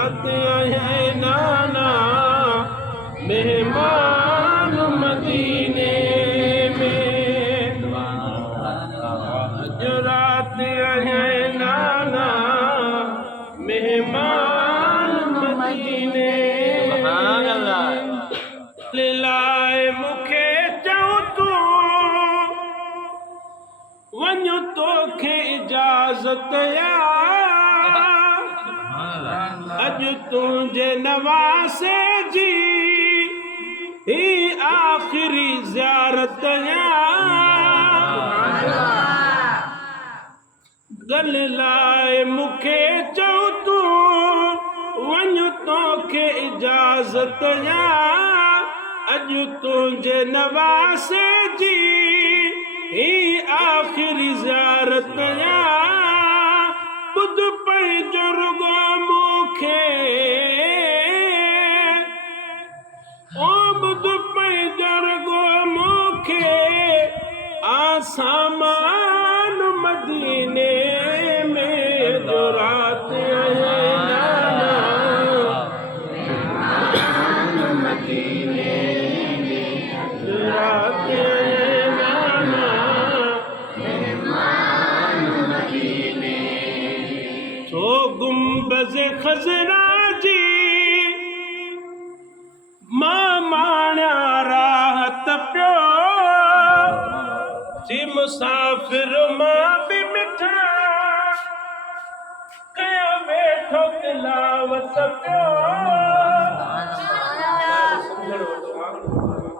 रात आए नाना मेहमान मदीने में। आज रात आए नाना मेहमान मदीने लाए मुखे चऊं तू वञो तोखे इजाज़त या अॼु तुंहिंजे नवासे जी ही आख़िरी ज़ियारत या गल लाए मूंखे चऊं तू वञ तोखे इजाज़त या अॼु तुंहिंजे नवासे जी ही आख़िरी ज़ियारत या ॿुध पंहिंजो रुॻो मूंखे ओ ॿुध पंहिंजो रुॻो मूंखे आसामान मदीने में जो रात आए नाना मदीने में जो रात आए नाना मदीने तो गुंबज़ खज़रा जी मां माण्या राहत पियो जी मुसाफ़िर मां भी मिठा कयो वेठो तिलावत पियो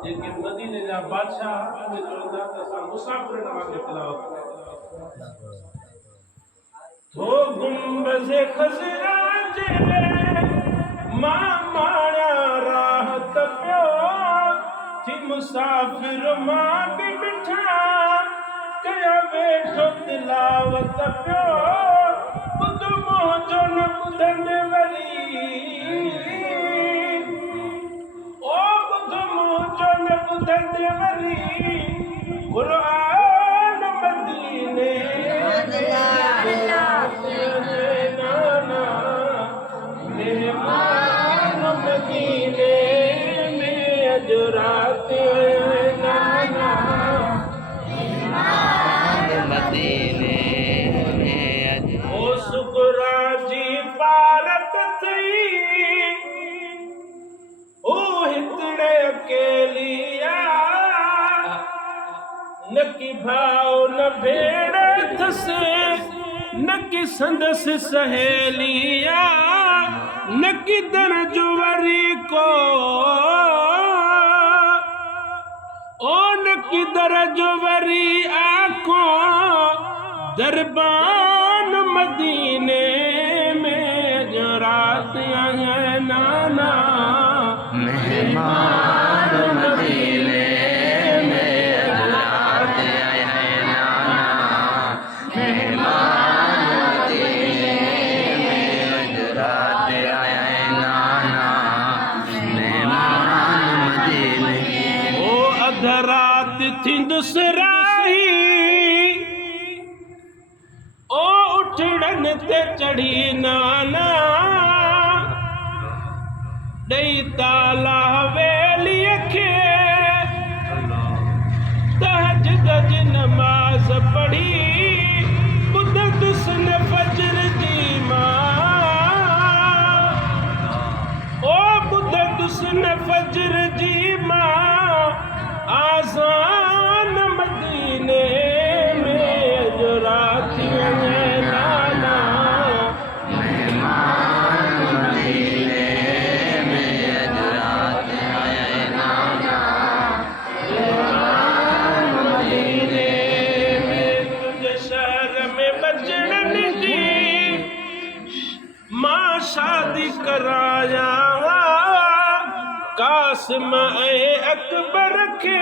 जेके मदीने जा बादशाह चवंदा त असां मुसाफ़िर वांगुरु तिलावत तो गुंबज़ खज़रा जे मां माण्या राहत पियो जी मुसाफ़िर मां भी मिठा कया वेठो तिलावत पियो ॿुध मुंहिंजो न ॿुधंदे वरी ओ ॿुध मुंहिंजो न ॿुधंदे वरी क़ुर्आन मदीने नाना मेहमान मदीने में अॼु रात नाना मदीने में ओ सुकरा जी पारत थी ओ हितड़े अकेलिया न की भाव न भेड़ थसे न की संदस सहेलिया न की दरजो वरी को ओ न की दरजो वरी आको दरबान मदीने में जो रात आए नाना मेहमान मदीने में रात आए नाना मेहमान मदीने में जो रात आए नाना मेहमान मदीने ओ अधरात थिंदुस राही ओ उठड़न ते चढ़ी नाना ॾेई ताला हवेलीअ खे तहज्जुद जी नमाज़ पढ़ी ॿुधंदुसि न फजर जी मां ओ ॿुधंदुसि न फजर जी मां आज़ान मदीने में जो रात आए नाना मेहमान मदीने में जो रात आए नाना मेहमान मदीने में तुझे शहर में बचड़न जी मां शादी कराया कासिम ऐं अकबर खे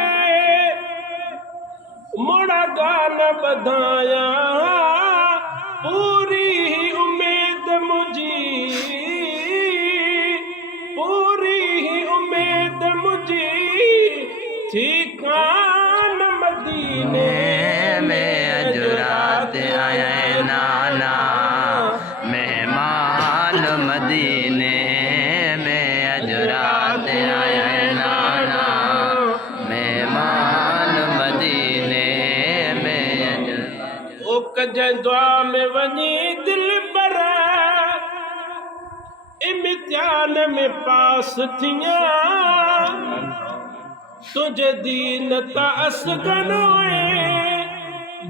मोड़ा गाना बधाया पूरी ही उम्मीद मुझी पूरी ही उम्मीद मुझी थी कान मदीने में अजरात आए नाना मेहमान मदीने में अज रात आए नाना, मेहमान मदीने में अज। ओ कजं दुआ में वनी दिल पर इम्तिहान में पास थिया, तुझे दीन ता असगन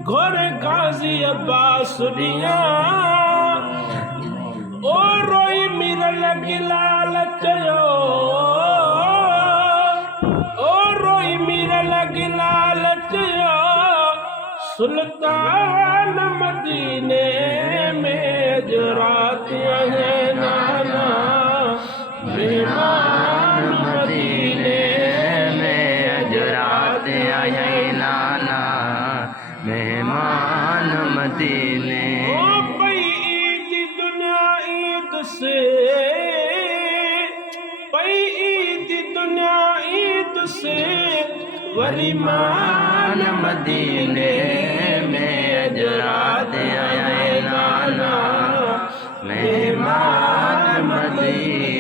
घोर गाजी अब्बास दिया। ओ रोई मीरा लगी लाल चयो, ओ रोई मीरा लगी लाल चयो, सुल्तान मदीने में जो रात है नाना, मेहमान मदीने में अज रात आए नाना, मेहमान मदीने। ओ पई ईद दुनिया ईद से, पई ईद दुनिया ईद से, वलीमान मदीने में अज रात आए नाना, मेहमान मदीने।